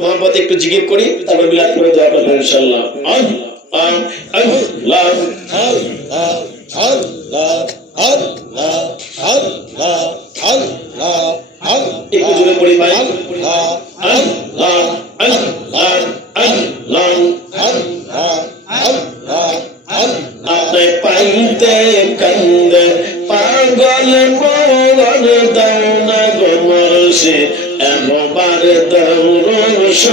মোহাম্মত একটু জিজ্ঞেস করি তারপর বিলাস করে দেওয়া করবেন ইনশাল্লাহ পাইতে কান্দ পাগল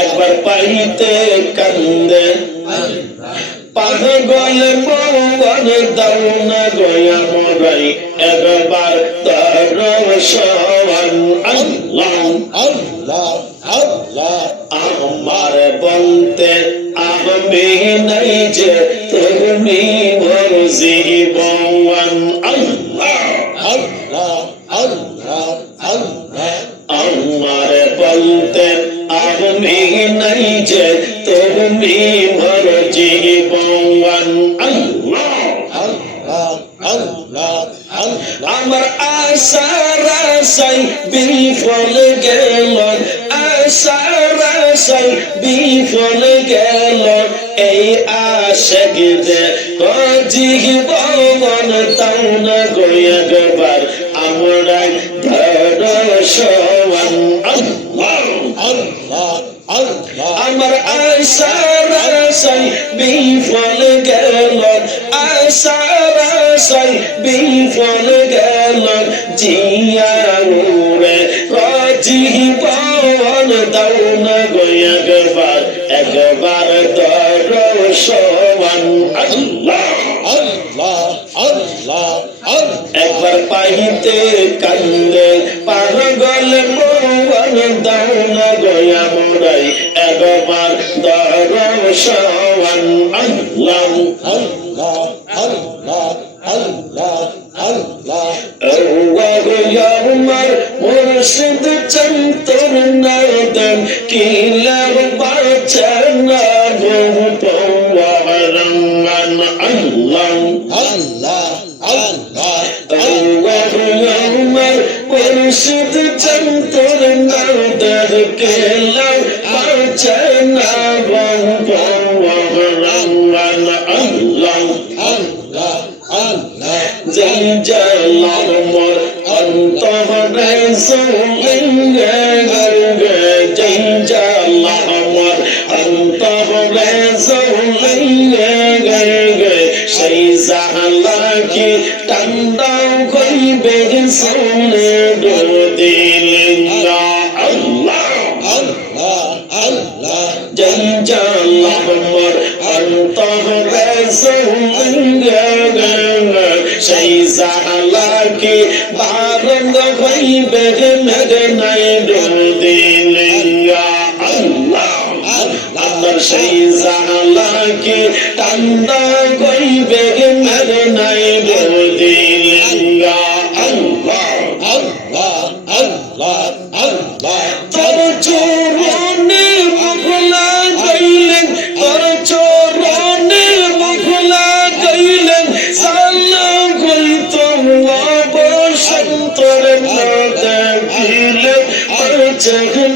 একবার পাইতে কান্দে। পাগল মন দাও না গয়া মরাই একবার তার সমান বেনেজে তেরমি মরজি বওয়ান আল্লাহ আল্লাহ আল্লাহ আল্লাহ। আমার বলতে আমি নাই যে তেরমি আমার আশার আশাই বিফল গেল। আশার আশাই বিফল গেল। এই আশাক দে জীবন তাও না গবার আমরা ধর আমার আশার আশাই বিফল গেল। আশার সাই বিফল গেল জিয়ারে রাজি পাওয়ান দাও না গো একবার একবার দর্শন আল্লাহ আল্লাহ আল্লাহ একবার পাহিতে কান্দে, পাগল মন দাও না গো আমরাই। একবার দর্শন আল্লাহ আল্লাহ। الله يوم مرشد چمتر نادن كيله بچنا روح وعلم الله الله الله الله يوم مرشد چمتر نادن كيله بچنا روح عمر أنت رسول جنجل جنجل عمر أنت رسول جنجل شيء زعلك تندم قلبي سنة பாரந்த பைபெரு மெருனை அல்லாஹ் அல்லாஹ் செய்சாலாக்கி தந்தா Second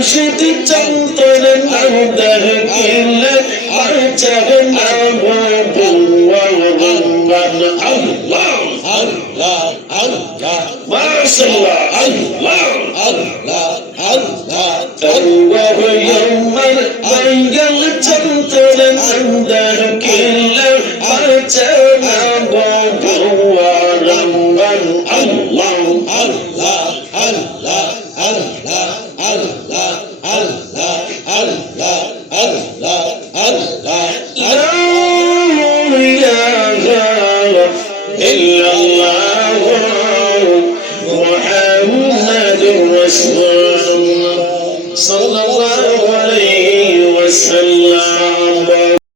Mürşidi çantayla nerede kirli Ayçeğin avudun varından Allah Allah Allah Maşallah Allah Allah Allah Tevvah yevmen Ben yalı çantayla nerede Allah, Allah.